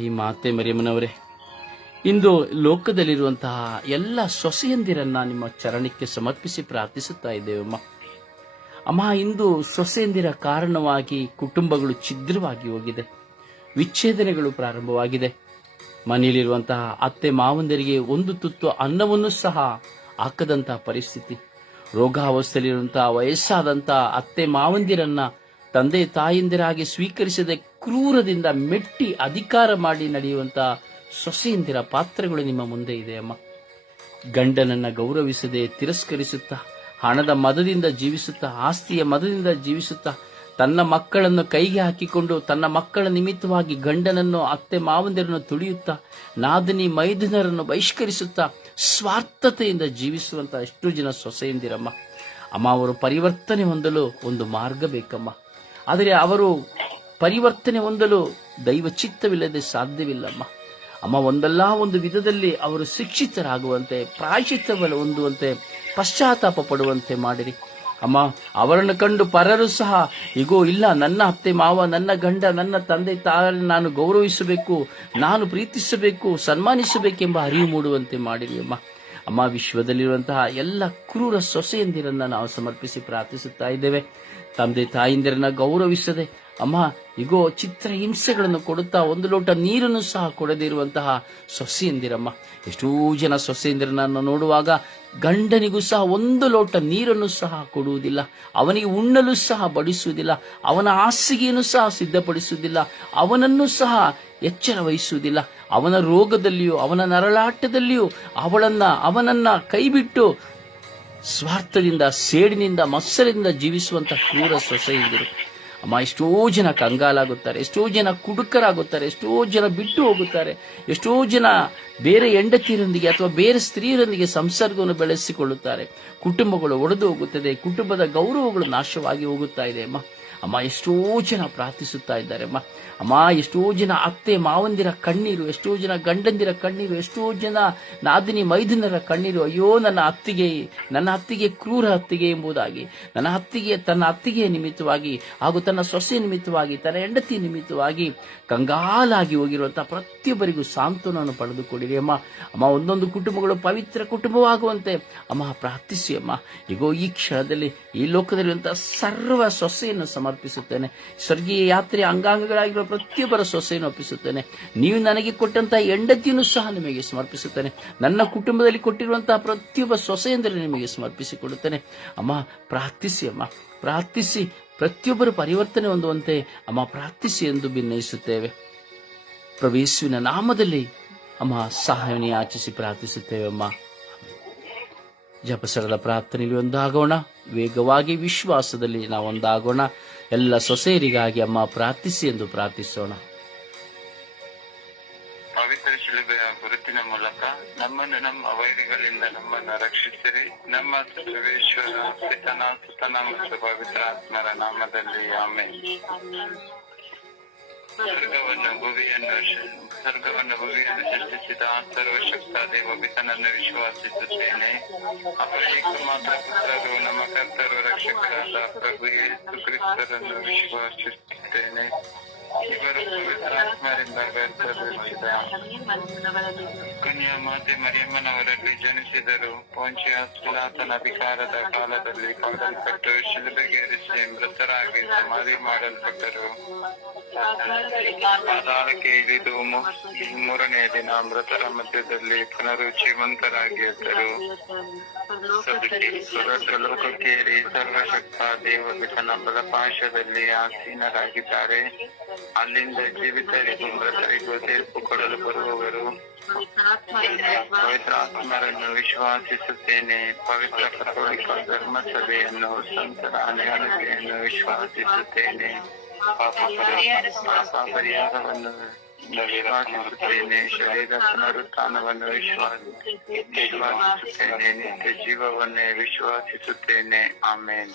ಈ ಮಾತೆ ಮರಿಯಮ್ಮನವರೇ, ಇಂದು ಲೋಕದಲ್ಲಿರುವಂತಹ ಎಲ್ಲ ಸೊಸೆಯಂದಿರನ್ನ ನಿಮ್ಮ ಚರಣಕ್ಕೆ ಸಮರ್ಪಿಸಿ ಪ್ರಾರ್ಥಿಸುತ್ತಾ ಇದ್ದೇವಮ್ಮ. ಅಮ್ಮ, ಇಂದು ಸೊಸೆಯಂದಿರ ಕಾರಣವಾಗಿ ಕುಟುಂಬಗಳು ಛಿದ್ರವಾಗಿ ಹೋಗಿದೆ. ವಿಚ್ಛೇದನೆಗಳು ಪ್ರಾರಂಭವಾಗಿದೆ. ಮನೆಯಲ್ಲಿರುವಂತಹ ಅತ್ತೆ ಮಾವಂದರಿಗೆ ಒಂದು ತುತ್ತು ಅನ್ನವನ್ನು ಸಹ ಹಾಕದಂತಹ ಪರಿಸ್ಥಿತಿ. ರೋಗಾವಸ್ಥೆಯಲ್ಲಿರುವಂತಹ ವಯಸ್ಸಾದಂತಹ ಅತ್ತೆ ಮಾವಂದಿರನ್ನ ತಂದೆ ತಾಯಂದಿರಾಗಿ ಸ್ವೀಕರಿಸದೆ ಕ್ರೂರದಿಂದ ಮೆಟ್ಟಿ ಅಧಿಕಾರ ಮಾಡಿ ನಡೆಯುವಂತಹ ಸೊಸೆಯಂದಿರ ಪಾತ್ರಗಳು ನಿಮ್ಮ ಮುಂದೆ ಇದೆ, ಅಮ್ಮ. ಗಂಡನನ್ನ ಗೌರವಿಸದೆ ತಿರಸ್ಕರಿಸುತ್ತಾ, ಹಣದ ಮದದಿಂದ ಜೀವಿಸುತ್ತಾ, ಆಸ್ತಿಯ ಮದದಿಂದ ಜೀವಿಸುತ್ತಾ, ತನ್ನ ಮಕ್ಕಳನ್ನು ಕೈಗೆ ಹಾಕಿಕೊಂಡು, ತನ್ನ ಮಕ್ಕಳ ನಿಮಿತ್ತವಾಗಿ ಗಂಡನನ್ನು, ಅತ್ತೆ ಮಾವಂದಿರನ್ನು ತುಳಿಯುತ್ತಾ, ನಾದಿನಿ ಮೈದುನರನ್ನು ಬಹಿಷ್ಕರಿಸುತ್ತಾ, ಸ್ವಾರ್ಥತೆಯಿಂದ ಜೀವಿಸುವಂತ ಎಷ್ಟು ಜನ ಸೊಸೆಯಂದಿರಮ್ಮ. ಅಮ್ಮ, ಅವರು ಪರಿವರ್ತನೆ ಹೊಂದಲು ಒಂದು ಮಾರ್ಗ ಬೇಕಮ್ಮ. ಆದರೆ ಅವರು ಪರಿವರ್ತನೆ ಹೊಂದಲು ದೈವ ಚಿತ್ತವಿಲ್ಲದೆ ಸಾಧ್ಯವಿಲ್ಲಮ್ಮ. ಅಮ್ಮ, ಒಂದಲ್ಲ ಒಂದು ವಿಧದಲ್ಲಿ ಅವರು ಶಿಕ್ಷಿತರಾಗುವಂತೆ ಪ್ರಾಯಶ್ಚಿತ್ತವನ್ನು ಹೊಂದುವಂತೆ, ಪಶ್ಚಾತ್ತಾಪ ಪಡುವಂತೆ ಮಾಡಿರಿ. ಅಮ್ಮ, ಅವರನ್ನು ಕಂಡು ಪರರು ಸಹ, ಇಗೋ, ಇಲ್ಲ, ನನ್ನ ಅತ್ತೆ, ಮಾವ, ನನ್ನ ಗಂಡ, ನನ್ನ ತಂದೆ, ತಾಯಿ, ನಾನು ಗೌರವಿಸಬೇಕು, ನಾನು ಪ್ರೀತಿಸಬೇಕು, ಸನ್ಮಾನಿಸಬೇಕೆಂಬ ಅರಿವು ಮೂಡುವಂತೆ ಮಾಡಿರಿ ಅಮ್ಮ. ಅಮ್ಮ, ವಿಶ್ವದಲ್ಲಿರುವಂತಹ ಎಲ್ಲ ಕ್ರೂರ ಸೊಸೆಯಂದಿರನ್ನ ನಾವು ಸಮರ್ಪಿಸಿ ಪ್ರಾರ್ಥಿಸುತ್ತಾ ಇದ್ದೇವೆ. ತಂದೆ ತಾಯಿಂದಿರನ್ನ ಗೌರವಿಸದೆ ಅಮ್ಮ, ಇಗೋ, ಚಿತ್ರ ಹಿಂಸೆಗಳನ್ನು ಕೊಡುತ್ತಾ ಒಂದು ಲೋಟ ನೀರನ್ನು ಸಹ ಕೊಡದೇ ಇರುವಂತಹ ಸೊಸೆಯಂದಿರಮ್ಮ. ಎಷ್ಟೋ ಜನ ಸೊಸೆಯಂದಿರನನ್ನು ನೋಡುವಾಗ ಗಂಡನಿಗೂ ಸಹ ಒಂದು ಲೋಟ ನೀರನ್ನು ಸಹ ಕೊಡುವುದಿಲ್ಲ. ಅವನಿಗೆ ಉಣ್ಣಲು ಸಹ ಬಡಿಸುವುದಿಲ್ಲ. ಅವನ ಹಾಸಿಗೆಯನ್ನು ಸಹ ಸಿದ್ಧಪಡಿಸುವುದಿಲ್ಲ. ಅವನನ್ನು ಸಹ ಎಚ್ಚರ ವಹಿಸುವುದಿಲ್ಲ. ಅವನ ರೋಗದಲ್ಲಿಯೂ, ಅವನ ನರಳಾಟದಲ್ಲಿಯೂ ಅವಳನ್ನ, ಅವನನ್ನ ಕೈಬಿಟ್ಟು ಸ್ವಾರ್ಥದಿಂದ, ಸೇಡಿನಿಂದ, ಮತ್ಸರದಿಂದ ಜೀವಿಸುವಂತ ಕ್ರೂರ ಸೊಸೆಯಂದಿರು. ಅಮ್ಮ, ಎಷ್ಟೋ ಜನ ಕಂಗಾಲಾಗುತ್ತಾರೆ, ಎಷ್ಟೋ ಜನ ಕುಡುಕರಾಗುತ್ತಾರೆ, ಎಷ್ಟೋ ಜನ ಬಿಟ್ಟು ಹೋಗುತ್ತಾರೆ, ಎಷ್ಟೋ ಜನ ಬೇರೆ ಹೆಂಡತಿಯರೊಂದಿಗೆ ಅಥವಾ ಬೇರೆ ಸ್ತ್ರೀಯರೊಂದಿಗೆ ಸಂಸರ್ಗವನ್ನು ಬೆಳೆಸಿಕೊಳ್ಳುತ್ತಾರೆ. ಕುಟುಂಬಗಳು ಒಡೆದು ಹೋಗುತ್ತದೆ, ಕುಟುಂಬದ ಗೌರವಗಳು ನಾಶವಾಗಿ ಹೋಗುತ್ತಾ ಇದೆ, ಅಮ್ಮ. ಅಮ್ಮ, ಎಷ್ಟೋ ಜನ ಪ್ರಾರ್ಥಿಸುತ್ತಾ ಇದ್ದಾರೆ, ಅಮ್ಮ. ಅಮ್ಮ, ಎಷ್ಟೋ ಜನ ಅತ್ತೆ ಮಾವಂದಿರ ಕಣ್ಣೀರು, ಎಷ್ಟೋ ಜನ ಗಂಡಂದಿರ ಕಣ್ಣೀರು, ಎಷ್ಟೋ ಜನ ನಾದಿನಿ ಮೈದಿನರ ಕಣ್ಣೀರು, ಅಯ್ಯೋ, ನನ್ನ ಅತ್ತಿಗೆ ನನ್ನ ಅತ್ತಿಗೆ ಕ್ರೂರ ಅತ್ತಿಗೆ ಎಂಬುದಾಗಿ, ನನ್ನ ಅತ್ತಿಗೆ, ತನ್ನ ಅತ್ತಿಗೆ ನಿಮಿತ್ತವಾಗಿ ಹಾಗೂ ತನ್ನ ಸೊಸೆ ನಿಮಿತ್ತವಾಗಿ, ತನ್ನ ಹೆಂಡತಿ ನಿಮಿತ್ತವಾಗಿ ಕಂಗಾಲಾಗಿ ಹೋಗಿರುವಂತಹ ಪ್ರತಿಯೊಬ್ಬರಿಗೂ ಸಾಂತ್ವನವನ್ನು ಪಡೆದುಕೊಂಡಿರಿ ಅಮ್ಮ. ಅಮ್ಮ, ಒಂದೊಂದು ಕುಟುಂಬಗಳು ಪವಿತ್ರ ಕುಟುಂಬವಾಗುವಂತೆ ಅಮ್ಮ, ಪ್ರಾರ್ಥಿಸಿ ಅಮ್ಮ. ಈಗೋ ಈ ಕ್ಷಣದಲ್ಲಿ, ಈ ಲೋಕದಲ್ಲಿರುವಂತಹ ಸರ್ವ ಸೊಸೆಯನ್ನು ಸಮರ್ಪಿಸುತ್ತೇನೆ. ಸ್ವರ್ಗೀಯ ಯಾತ್ರೆಯ ಅಂಗಾಂಗಗಳಾಗಿರುವ ಪ್ರತಿಯೊಬ್ಬರ ಸೊಸೆಯನ್ನು ಒಪ್ಪಿಸುತ್ತೇನೆ. ನೀವು ನನಗೆ ಕೊಟ್ಟಂತಹ ಹೆಂಡತಿಯನ್ನು ಸಹ ನಿಮಗೆ ಸಮರ್ಪಿಸುತ್ತೇನೆ. ನನ್ನ ಕುಟುಂಬದಲ್ಲಿ ಕೊಟ್ಟಿರುವಂತಹ ಪ್ರತಿಯೊಬ್ಬ ಸೊಸೆಯಂದರೆ ನಿಮಗೆ ಸಮರ್ಪಿಸಿಕೊಡುತ್ತೇನೆ. ಅಮ್ಮ, ಪ್ರಾರ್ಥಿಸಿ ಅಮ್ಮ. ಪ್ರಾರ್ಥಿಸಿ. ಪ್ರತಿಯೊಬ್ಬರು ಪರಿವರ್ತನೆ ಹೊಂದುವಂತೆ, ಅಮ್ಮ, ಪ್ರಾರ್ಥಿಸಿ ಎಂದು ಭಿನ್ನಯಿಸುತ್ತೇವೆ ಪ್ರವೇಶುವಿನ ನಾಮದಲ್ಲಿ, ಅಮ್ಮ, ಸಹಾಯವನ್ನು ಯಾಚಿಸಿ ಪ್ರಾರ್ಥಿಸುತ್ತೇವೆ, ಅಮ್ಮ. ಜಪಸರದ ಪ್ರಾರ್ಥನೆಯಲ್ಲಿ ಒಂದಾಗೋಣ. ವೇಗವಾಗಿ ವಿಶ್ವಾಸದಲ್ಲಿ ನಾವು ಒಂದಾಗೋಣ ಎಲ್ಲ ಸೊಸೆಯರಿಗಾಗಿ ಅಮ್ಮ ಪ್ರಾರ್ಥಿಸಿ ಎಂದು ಪ್ರಾರ್ಥಿಸೋಣ. ಪವಿತ್ರ ಶಿಲುಬೆಯ ಗುರುತಿನ ಮೂಲಕ ನಮ್ಮನ್ನು ನಮ್ಮ ವೈರಿಗಳಿಂದ ನಮ್ಮನ್ನು ರಕ್ಷಿಸಿರಿ. ನಮ್ಮ ಸರ್ವೇಶ್ವರ ಸುತನ ಸುತನ ಮತ್ತು ಪವಿತ್ರ ಆತ್ಮರ ನಾಮದಲ್ಲಿ ಆಮೇಲೆ ಸ್ವರ್ಗವನ್ನು ಭುವಿಯನ್ನು ಶ- ಸ್ವರ್ಗವನ್ನು ಭುವಿಯನ್ನು ಸೃಷ್ಟಿಸಿದ ಸರ್ವಶಕ್ತ ದೇವ ಪಿತನನ್ನು ವಿಶ್ವಾಸಿಸುತ್ತೇನೆ ಅವರ ಏಕಮಾತ್ರ ಪುತ್ರರು ನಮ್ಮ ಕರ್ತರು ರಕ್ಷಕರಾದ ಪ್ರಭು ಯೇಸು ಕ್ರಿಸ್ತರನ್ನು ವಿಶ್ವಾಸಿಸುತ್ತೇನೆ ಇವರು ಪವಿತ್ರಾತ್ಮರಿಂದ ಗರ್ಭಧರಿಸಿದ ಕನ್ಯಾ ಮಾತೆ ಮರಿಯಮ್ಮನವರಲ್ಲಿ ಜನಿಸಿದರು. ಪೋಂಚಿಯ ಪುರಾತನ ಅಧಿಕಾರದ ಕಾಲದಲ್ಲಿ ಕೊಲ್ಲಲ್ಪಟ್ಟು ಶಿಲುಬೆಗೇರಿಸಿ ಮೃತರಾಗಿ ಸಮಾಧಿ ಮಾಡಲ್ಪಟ್ಟರು. ಪಾತಾಳಕ್ಕೆ ಇಳಿದು ಮೂರನೇ ದಿನ ಮೃತರ ಮಧ್ಯದಲ್ಲಿ ಪುನರುಜ್ಜೀವಂತರಾಗಿ ಎದ್ದರು ಲೋಕಕ್ಕೇರಿ ಸರ್ವಶಕ್ತ ತನ್ನ ಬಲಪಾಶದಲ್ಲಿ ಆಸೀನರಾಗಿದ್ದಾರೆ. ಅಲ್ಲಿಂದ ಮೃತರಿಗೂ ತೀರ್ಪು ಕೊಡಲು ಬರುವವರು. ಪವಿತ್ರ ಆತ್ಮರನ್ನು ವಿಶ್ವಾಸಿಸುತ್ತೇನೆ. ಪವಿತ್ರ ಕಥೋಲಿಕ ಧರ್ಮಸಭೆಯನ್ನು, ಸಂತರ ಅನುಯಾನತೆಯನ್ನು ವಿಶ್ವಾಸಿಸುತ್ತೇನೆ. ಪಾಪ ಪರಿ- ಪಾಪ ಪರಿಹಾರವನ್ನು ವಿಶ್ವಾಸಿಸುತ್ತೇನೆ. ಶರೀರ ಪುನರುತ್ಥಾನವನ್ನು ವಿಶ್ವಾಸ ವಿಶ್ವಾಸಿಸುತ್ತೇನೆ. ನಿತ್ಯ ಜೀವವನ್ನೇ ವಿಶ್ವಾಸಿಸುತ್ತೇನೆ. ಆಮೇನ್.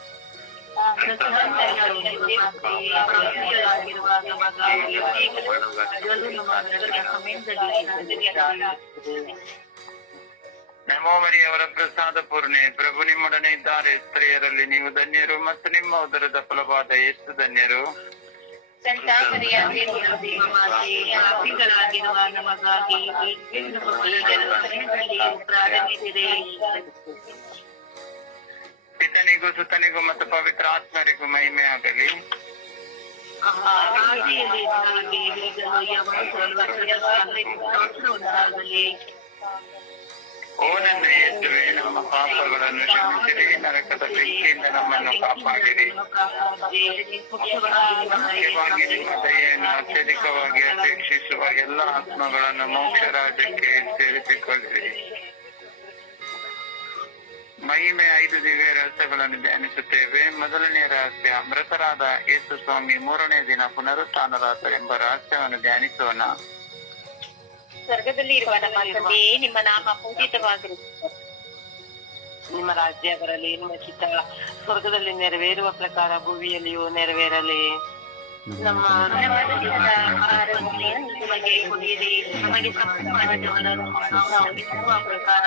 ನಮೋ ಮರಿಯವರ ಪ್ರಸಾದ ಪೂರ್ಣೆ. ಪ್ರಭು ನಿಮ್ಮೊಡನೆ ಇದ್ದಾರೆ. ಸ್ತ್ರೀಯರಲ್ಲಿ ನೀವು ಧನ್ಯರು ಮತ್ತು ನಿಮ್ಮ ಉದರದ ಫಲವಾದ ಎಷ್ಟು ಧನ್ಯರು. ಸಂತಾಪರಿಯಾಗಿರುವ ನಮಗಾಗಿ ಪ್ರಾರಂಭಿಸಿದೆ ಪಿತನಿಗೂ, ಸುತನಿಗೂ ಮತ್ತು ಪವಿತ್ರ ಆತ್ಮರಿಗೂ ಮಹಿಮೆ ಆಗಲಿ. ಓ ನನ್ನ ಯೇಸುವೆ, ನಮ್ಮ ಪಾಪಗಳನ್ನು ಕ್ಷಮಿಸಿರಿ. ನರಕದ ಬೆಂಕಿಯಿಂದ ನಮ್ಮನ್ನು ಕಾಪಾಡಿರಿ. ಮುಖ್ಯವಾಗಿ ನಿಮ್ಮ ದಯೆಯನ್ನು ಅತ್ಯಧಿಕವಾಗಿ ಅಪೇಕ್ಷಿಸುವ ಎಲ್ಲ ಆತ್ಮಗಳನ್ನು ಮೋಕ್ಷ ರಾಜ್ಯಕ್ಕೆ ಸೇರಿಸಿಕೊಳ್ಳಿರಿ. ಮಹಿಮೆ ಐದು ದಿವ್ಯ ರಹಸ್ಯಗಳನ್ನು ಧ್ಯಾನಿಸುತ್ತೇವೆ ಮೊದಲನೇ ರಹಸ್ಯ ಮೃತರಾದ ಯೇಸು ಸ್ವಾಮಿ ಮೂರನೇ ದಿನ ಪುನರುತ್ಥಾನರಾದ ಎಂಬ ರಹಸ್ಯವನ್ನು ಧ್ಯಾನಿಸೋಣ. ಸ್ವರ್ಗದಲ್ಲಿ ಇರುವ ನಮ್ಮ ತಂದೆಯೇ ನಿಮ್ಮ ನಾಮ ಪೂಜಿತವಾಗಿರುತ್ತದೆ. ನಿಮ್ಮ ರಾಜ್ಯ ಬರಲಿ ನಿಮ್ಮ ಚಿತ್ತ ಸ್ವರ್ಗದಲ್ಲಿ ನೆರವೇರುವ ಪ್ರಕಾರ ಭೂಮಿಯಲ್ಲಿಯೂ ನೆರವೇರಲಿ. ನಮ್ಮ ದಿನದ ಆಹಾರವನ್ನು ನಮಗೆ ಕೊಡಿರಿ ನಮಗೆ ತಪ್ಪು ಮಾಡಿದವರನ್ನು ನಾವು ಕ್ಷಮಿಸುವ ಪ್ರಕಾರ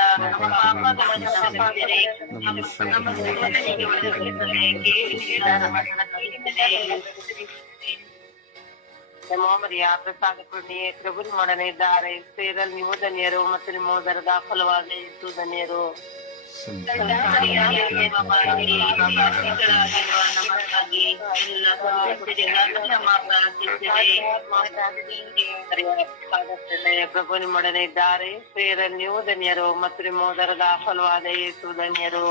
ಮತ್ತು ಧನ್ಯರು ನಮ್ಮ ಪ್ರಭು ನಿಮ್ಮೊಡನೆ ಇದ್ದಾರೆ ನೀವು ಧನ್ಯರು ಮತ್ತು ನಿಮ್ಮ ಉದರದ ಫಲವಾದ ಯೇಸು ಧನ್ಯರು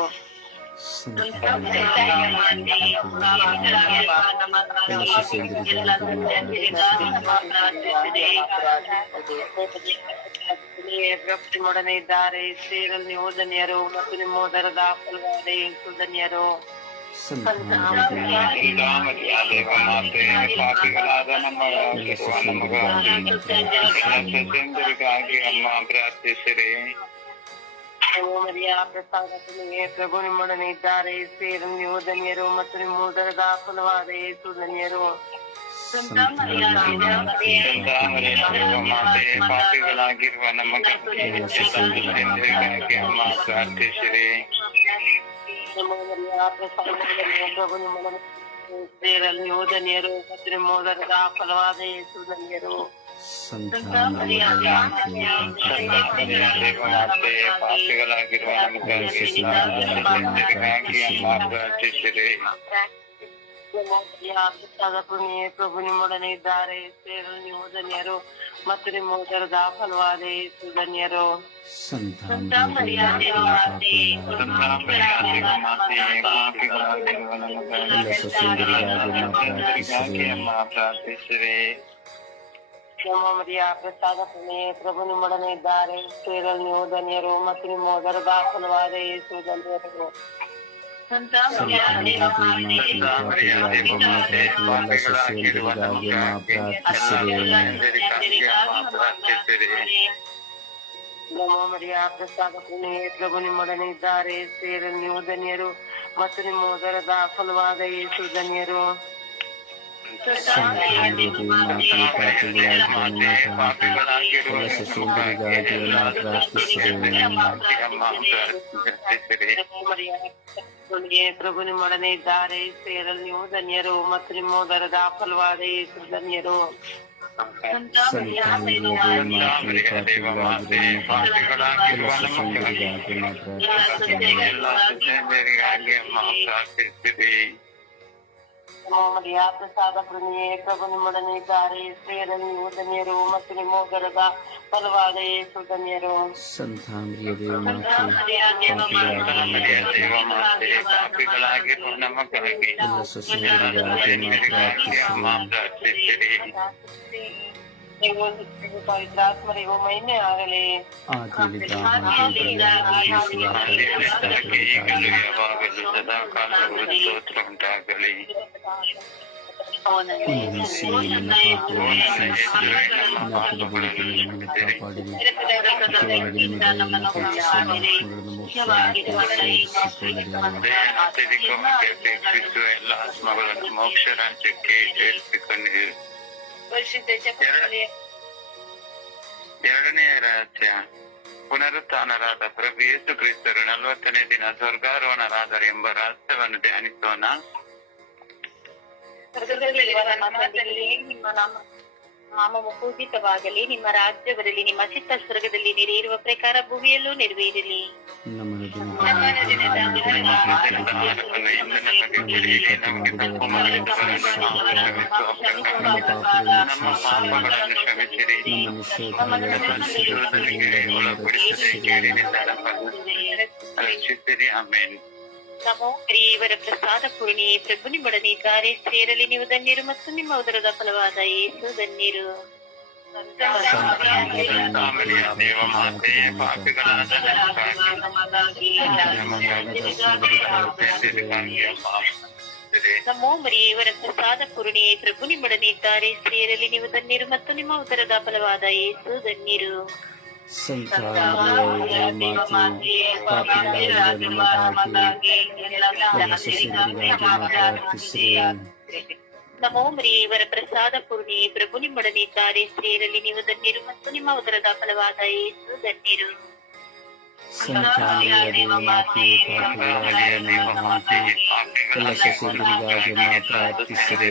ಪ್ರಭುಮೊಡನೆ ಇದ್ದಾರೆ ಸೇರಲ್ ನೀವು ಧನ್ಯರು ಮತ್ತು ನಿಮ್ಮ ಉದರದ ಫಲವಾದ ಯೇಸು ಧನ್ಯರು ಮಾತೆ ಪಾಪಿಗಳಾದ ನಮ್ಮ ನಮಗಾಗಿ ಅಮ್ಮ ಪ್ರಾರ್ಥಿಸಿರಿ ಮರಿಯ ಪ್ರಸಾದಕ್ಕೆ ಪ್ರಭು ನಿಮ್ಮೊಡನೆ ಇದ್ದಾರೆ ಸೇರಲ್ ನೀವು ಧನ್ಯರು ಮತ್ತು ನಿಮ್ಮ ಉದರದ ಫಲವಾದ ಯೇಸು ಧನ್ಯರು ಮಾತೆ ಪಾಪಿಗಳಾಗಿರುವ ನಮಗಾಗಿ ಅಮ್ಮ ಪ್ರಾರ್ಥಿಸಿರಿ ಪ್ರಭು ನಿಮ್ಮೊಡನೆ ಸೇರಲ್ ನೀವು ಧನ್ಯರು ಮತ್ತು ನಿಮ್ಮ ಉದರದ ಫಲವಾದ ಯೇಸು ಧನ್ಯರು ಮಾತೆ ಪಾಪಿಗಳಾಗಿರುವ ನಮಗಾಗಿ ಅಮ್ಮ ಪ್ರಾರ್ಥಿಸಿರಿ ಪ್ರಭು ನಿಮ್ಮೊಡನೆ ಇದ್ದಾರೆ ಸೇರಲು ನೀವು ಧನ್ಯರು ಮತ್ತು ನಿಮ್ಮ ಉದರದ ಫಲವಾದ ಯೇಸು ಧನ್ಯರು ಪ್ರಾರ್ಥಿಸಿರಿ ಮರಿಯ ಪ್ರಸಾದ ಪುಣ್ಯ ಪ್ರಭು ನಿಮ್ಮೊಡನೆ ಇದ್ದಾರೆ. ಸೇರಲು ನೀವು ಧನ್ಯರು ಮತ್ತು ನಿಮ್ಮ ಉದರದ ಫಲವಾದ ಯೇಸು ಧನ್ಯರು. ನಮೋ ಮರಿಯ ಪ್ರಸಾದ ಪುಣ್ಯ ಪ್ರಭು ನಿಮ್ಮೊಡನೆ ಇದ್ದಾರೆ ಸೇರಲು ನೀವು ಧನ್ಯರು ಮತ್ತು ನಿಮ್ಮ ಉದರದ ಫಲವಾದ ಯೇಸು ಧನ್ಯರು ಪ್ರಭು ನಿಮ್ಮೊಡನೆ ಇದ್ದಾರೆ ಸೇರಲು ನೀವು ಧನ್ಯರು ಮತ್ತು ನಿಮ್ಮ ಉದರದ ಫಲವಾದ ಯೇಸು ಧನ್ಯರು ಮರಿಯ ಪ್ರಸಾದ ಪುಣ್ಯೆ ಪ್ರಭು ನಿಮ್ಮೊಡನೆ ಇದ್ದಾರೆ ಸ್ತ್ರೀಯರಲ್ಲಿ ನೀವು ಧನ್ಯರು ಮತ್ತು ನಿಮ್ಮ ಉದರದ ಫಲವಾದ ಯೇಸು ಧನ್ಯರು ಸಂತಾಂದ್ರಿಯ ದೇವಮಾತೆ ದೇವ ಮಾತೆ ಪಾಪಿಗಳಾಗಿರುವ ನಮಗಾಗಿ ಎಲ್ಲ ಸೊಸೆಯರಿಗಾಗಿ ನಾವು ಪ್ರಾರ್ಥಿಸಿರಿ ಪ್ರಾರ್ಥಿಸಿರಿ ನೀವು ಪವಿತ್ರಾತ್ಮರಿಗೂ ಮಹಿಮೆ ಆಗಲಿ ಆದಿಲಿದ್ದ ಹಾಗೆ ಆದಿಯಲ್ಲಿದ್ದಾಗೆ ಈಗಲೂ ಯಾವಾಗಲೂ ಸದಾ ಕಾಲಕ್ಕೂ ಸ್ತೋತ್ರ ಉಂಟಾಗಲಿ ಕ್ಷಮಿಸಿ ನನ್ನ ಪಾಪವನ್ನು ಕ್ಷಮಿಸಿರಿ ನನ್ನ ಅಪರಾಧಗಳನ್ನು ನಮ್ಮನ್ನು ಕಾಪಾಡಿರಿ ಮುಖ್ಯವಾಗಿ ನಿಮ್ಮ मोक्षरांचे केस ಸೇರಿಸಿಕೊಂಡಿದೆ ಎರಡನೆಯ ರಹಸ್ಯ ಪುನರುತ್ಥಾನರಾದ ಪ್ರಭು ಯೇಸು ಕ್ರಿಸ್ತರು. ನಲವತ್ತನೇ ದಿನ ಸ್ವರ್ಗಾರೋಹಣರಾದರು ಎಂಬ ರಹಸ್ಯವನ್ನು ಧ್ಯಾನಿಸೋಣ. ನಮ್ಮ ನಿಮ್ಮ ನಾಮ ನಾಮವು ಪೂಜಿತವಾಗಲಿ ನಿಮ್ಮ ರಾಜ್ಯ ಬರಲಿ ನಿಮ್ಮ ಚಿತ್ತ ಸ್ವರ್ಗದಲ್ಲಿ ನೆರೆಯಿರುವ ಪ್ರಕಾರ ಭೂಮಿಯಲ್ಲೂ ನೆರವೇರಲಿ ನಮ್ಮನ್ನು ನಮೋ ಇವರ ಪ್ರಸಾದ ಪೂರ್ಣಿ ಪ್ರಭು ನಿಮ್ಮೊಡನೆ ಇದ್ದಾರೆ ಸೇರಲಿ ನೀವು ಧನ್ಯರು ಮತ್ತು ನಿಮ್ಮ ಉದರದ ಫಲವಾದ ಏಸು ಧನ್ಯರು. ನಮೋ ಮರಿ ಇವರ ಪ್ರಸಾದ ಪೂರ್ಣಿ ಪ್ರಭು ನಿಮ್ಮೊಡನೆ ಇದ್ದಾರೆ ಸೇರಲಿ ನೀವು ಧನ್ಯರು ಮತ್ತು ನಿಮ್ಮ ಉದರದ ಫಲವಾದ ಏಸು ಧನ್ಯರು. ಸಂತಾನದ ಮಾತೆ ಪಾಪಿಗಳಾಗಿರುವ ನಮಗಾಗಿ ಎಲ್ಲ ಸೊಸೆಯರಿಗಾಗಿ ನಾವು ಪ್ರಾರ್ಥಿಸಿರಿ ನಮೋ ಮರಿ ಇವರ ಪ್ರಸಾದ ಪೂರ್ಣಿ ಪ್ರಭು ನಿಮ್ಮೊಡನೆ ಇದ್ದಾರೆ ಸೇರಲಿ ನೀವು ಧನ್ಯರು ಮತ್ತು ನಿಮ್ಮ ಉದರದ ಫಲವಾದ ಯೇಸು ಧನ್ಯರು ಸಂತಾನದ ಮಾತೆ ಪಾಪಿಗಳಾಗಿರುವ ನಮಗಾಗಿ ಎಲ್ಲ ಸೊಸೆಯರಿಗಾಗಿ ನಾವು ಪ್ರಾರ್ಥಿಸಿರಿ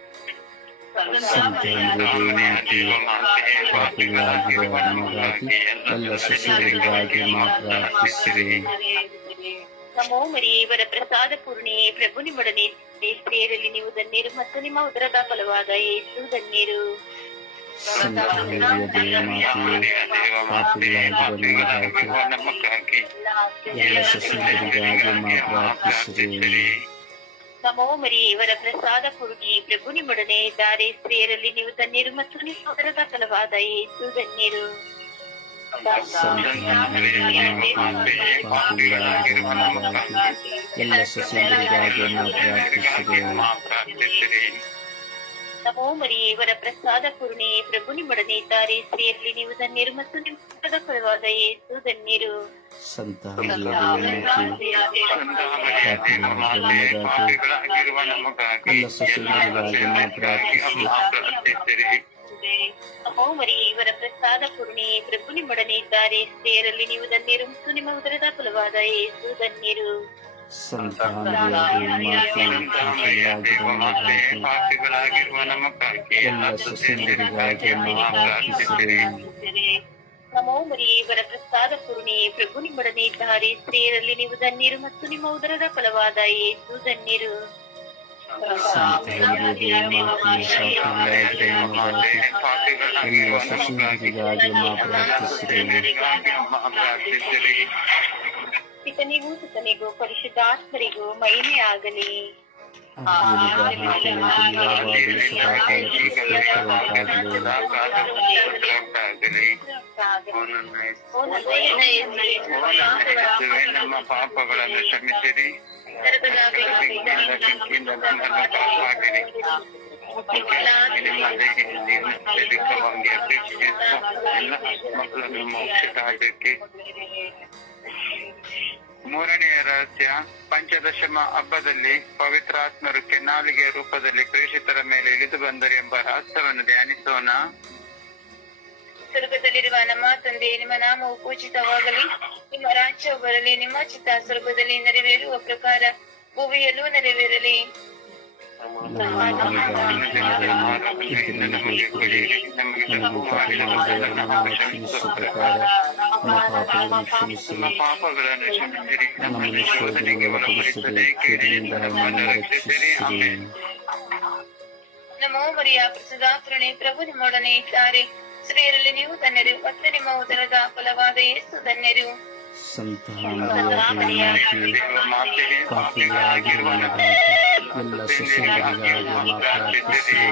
ಸಂತಾನದ ಮಾತೆ ಪಾಪಿಗಳಾಗಿರುವ ನಮಗಾಗಿ ಎಲ್ಲ ಸೊಸೆಯರಿಗಾಗಿ ನಾವು ಪ್ರಾರ್ಥಿಸಿರಿ ನಮೋ ಮರಿ ಇವರ ಪ್ರಸಾದ ಪೂರ್ಣಿ ಪ್ರಭು ನಿಮ್ಮೊಡನೆ ಇದ್ದಾರೆ ಸ್ತ್ರೀಯರಲ್ಲಿ ನೀವು ಧನ್ಯರು ಮತ್ತು ನಿಮ್ಮ ಉದರದ ಫಲವಾದ ಯೇಸು ಧನ್ಯರು ಸಂತಾನದ ಮಾತೆ ಪಾಪಿಗಳಾಗಿರುವ ನಮಗಾಗಿ ಎಲ್ಲ ಸೊಸೆಯರಿಗಾಗಿ ನಾವು ಪ್ರಾರ್ಥಿಸಿರಿ ನಮೋ ಮರಿ ಇವರ ಪ್ರಸಾದ ಕುರುಗಿ ಪ್ರಭು ನಿಮ್ಮೊಡನೆ ಇದ್ದಾರೆ. ಸ್ತ್ರೀಯರಲ್ಲಿ ನೀವು ತನ್ನೀರು ಮತ್ತು ನಿಮ್ಮ ಅವರದ ಫಲವಾದ ಏಸು ಧನ್ಯರು ಎಲ್ಲ ಸಸ್ಯಗಳಿಗಾಗಿ ನಾವು ಪ್ರಾರ್ಥಿಸಿರಿ ನಮೋ ಮರಿ ಇವರ ಪ್ರಸಾದ ಪೂರ್ಣಿ ಪ್ರಭು ನಿಮ್ಮೊಡನೆ ಇದ್ದಾರೆ. ಸ್ತ್ರೀಯರಲ್ಲಿ ನೀವು ಧನ್ಯರು ಮತ್ತು ನಿಮ್ಮ ಉದರದ ಫಲವಾದ ಏಸು ಧನ್ಯರು. ಸಂತ ನಮೋ ಇವರ ಪ್ರಸಾದ ಪೂರ್ಣಿ ಪ್ರಭು ನಿಮ್ಮೊಡನೆ ಇದ್ದಾರೆ. ಸ್ತ್ರೀಯರಲ್ಲಿ ನೀವು ಧನ್ಯರು ಮತ್ತು ನಿಮ್ಮ ಉದರದ ಫಲವಾದ ಏಸು ಧನ್ಯರು. ಸಂತಾನದ ಪಾಪಿಗಳಾಗಿರುವ ನಮಗಾಗಿ ಪಾಪಿಗಳಾಗಿರುವ ನಮಗಾಗಿ ಎಲ್ಲ ಸೊಸೆಯರಿಗಾಗಿ ನಾವು ಪ್ರಾರ್ಥಿಸಿರಿ ನಮೋ ಮರಿ ಇವರ ಪ್ರಸಾದ ಪೂರ್ಣಿ ಪ್ರಭು ನಿಮ್ಮೊಡನೆ ಇದ್ದಾರೆ ಸ್ತ್ರೀಯರಲ್ಲಿ ನೀವು ಧನ್ಯರು ಮತ್ತು ನಿಮ್ಮ ಉದರದ ಫಲವಾದ ಯೇಸು ಧನ್ಯರು ಸಂತಾನದ ಪಾಪಿಗಳಾಗಿರುವ ನಮಗಾಗಿ ಎಲ್ಲ ಸೊಸೆಯರಿಗಾಗಿ ನಾವು ಪ್ರಾರ್ಥಿಸಿರಿ ಪ್ರಾರ್ಥಿಸಿರಿ ಪಿತನಿಗೂ ಸುತನಿಗೂ ಪರಿಶುದ್ಧಾತ್ಮರಿಗೂ ಮಹಿಮೆ ಆಗಲಿ ನಮ್ಮ ಪಾಪಗಳನ್ನು ಕ್ಷಮಿಸಿರಿ ಬೆಂಕಿಯಿಂದ ನಮ್ಮನ್ನು ಕಾಪಾಡಿರಿ ಅತ್ಯಧಿಕವಾಗಿ ಅಪೇಕ್ಷಿಸುವ ಎಲ್ಲ ಮಕ್ಕಳನ್ನು ಮೋಕ್ಷ ರಾಜ್ಯಕ್ಕೆ ಮೂರನೆಯ ರಹಸ್ಯ, ಪಂಚದಶಮ ಹಬ್ಬದಲ್ಲಿ ಪವಿತ್ರಾತ್ಮರು ಕೆನ್ನಾಲಿಗೆಯ ರೂಪದಲ್ಲಿ ಪ್ರೇಷಿತರ ಮೇಲೆ ಇಳಿದು ಬಂದ ಬಂದರು ಎಂಬ ರಹಸ್ಯವನ್ನು ಧ್ಯಾನಿಸೋಣ. ಸ್ವರ್ಗದಲ್ಲಿರುವ ನಮ್ಮ ತಂದೆ, ನಿಮ್ಮ ನಾಮವು ಪೂಜಿತವಾಗಲಿ. ನಿಮ್ಮ ರಾಜ್ಯವು ಬರಲಿ, ನಿಮ್ಮ ಚಿತ್ತ ಸ್ವರ್ಗದಲ್ಲಿ ನೆರವೇರುವ ಪ್ರಕಾರ ಭೂಮಿಯಲ್ಲೂ ನೆರವೇರಲಿ. ನಮ್ಮ ಆಹಾರವನ್ನು ಇಂದು ನಮಗೆ ಕೊಡಿ ನಮಗೆ ತಪ್ಪು ಮಾಡಿದವರನ್ನು ನಾವು ಕ್ಷಮಿಸುವ ಪ್ರಕಾರ ನಮ್ಮ ಪಾಪಗಳನ್ನು ಕ್ಷಮಿಸಿ ನಮ್ಮ ಪಾಪಗಳನ್ನು ಕ್ಷಮಿಸಿರಿ ನಮ್ಮನ್ನು ಶೋಧನೆಗೆ ಒಳಪಡಿಸದೆ ಕೇಡಿನಿಂದ ನಮ್ಮನ್ನು ರಕ್ಷಿಸಿರಿ ನಮೋ ಮರಿಯ ಪ್ರಸದಾಪುರಣೆ ಪ್ರಭು ನಿಮ್ಮೊಡನೆ ಇದ್ದಾರೆ ಸ್ತ್ರೀಯರಲ್ಲಿ ನೀವು ಧನ್ಯರು ಮತ್ತು ನಿಮ್ಮ ಉದರದ ಫಲವಾದ ಯೇಸು ಧನ್ಯರು ಸಂತಾನವಾಗಿ ಪಾಪಿಯಾಗಿರುವ ನಮಗೆ ಎಲ್ಲ ಸೊಸೆಯರಿಗಾಗಿ ಮಾ ಪ್ರಾರ್ಥಿಸಿರಿ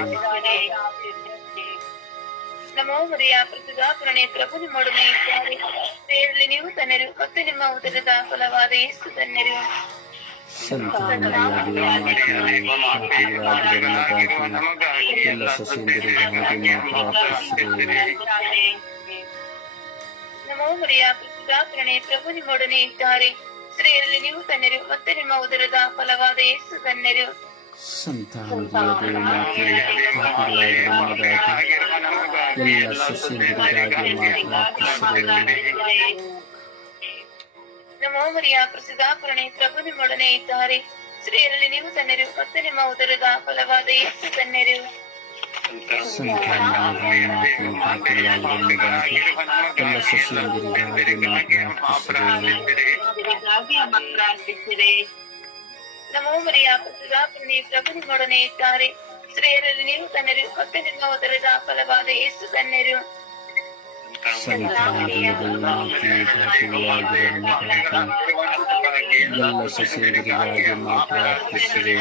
ನಮೋ ಮರಿಯ ಪ್ರಸದಾಪುರಣೆ ಪ್ರಭು ನಿಮ್ಮೊಡನೆ ಇದ್ದಾರೆ ಸ್ತ್ರೀಯರಲ್ಲಿ ನೀವು ಧನ್ಯರು ಮತ್ತು ನಿಮ್ಮ ಉದರದ ಫಲವಾದ ಯೇಸು ಧನ್ಯರು ಸಂತಾನವಾಗಿ ಪಾಪಿಯಾಗಿರುವ ನಮಗಾಗಿ ಎಲ್ಲ ಸೊಸೆಯರಿಗಾಗಿ ಮಾ ಪ್ರಾರ್ಥಿಸಿರಿ ನಮೋ ಮರಿಯ ಪ್ರಸದಾಪುರಣೆ ಪ್ರಭು ನಿಮ್ಮೊಡನೆ ಇದ್ದಾರೆ ಸ್ತ್ರೀಯರಲ್ಲಿ ನೀವು ಧನ್ಯರು ಮತ್ತು ನಿಮ್ಮ ಉದರದ ಫಲವಾದ ಯೇಸು ಮರಿಯ ಪ್ರಸಿದ್ಧಾಪುರಣೆ ಪ್ರಭು ನಿಮ್ಮೊಡನೆ ಇದ್ದಾರೆ. ಸ್ತ್ರೀಯರಲ್ಲಿ ನೀವು ಧನ್ಯರು ಮತ್ತು ನಿಮ್ಮ ಉದರದ ಫಲವಾದ ಯೇಸು ಧನ್ಯರು ನಮೋ ಮರಿಯ ಪ್ರಸಿದ್ಧಾಪುರಣೆ ಪ್ರಭು ನಿಮ್ಮೊಡನೆ ಇದ್ದಾರೆ ಸ್ತ್ರೀಯರಲ್ಲಿ ನೀವು ಧನ್ಯರು ಮತ್ತು ನಿಮ್ಮ ಉದರದ ಫಲವಾದ ಯೇಸು ಧನ್ಯರು ಸಂತಾನವಾಗಿ ಪಾಪಿಯಾಗಿರುವ ನಮಗಾಗಿ ಎಲ್ಲ ಸೊಸೆಯರಿಗಾಗಿ ಮಾ ಪ್ರಾರ್ಥಿಸಿರಿ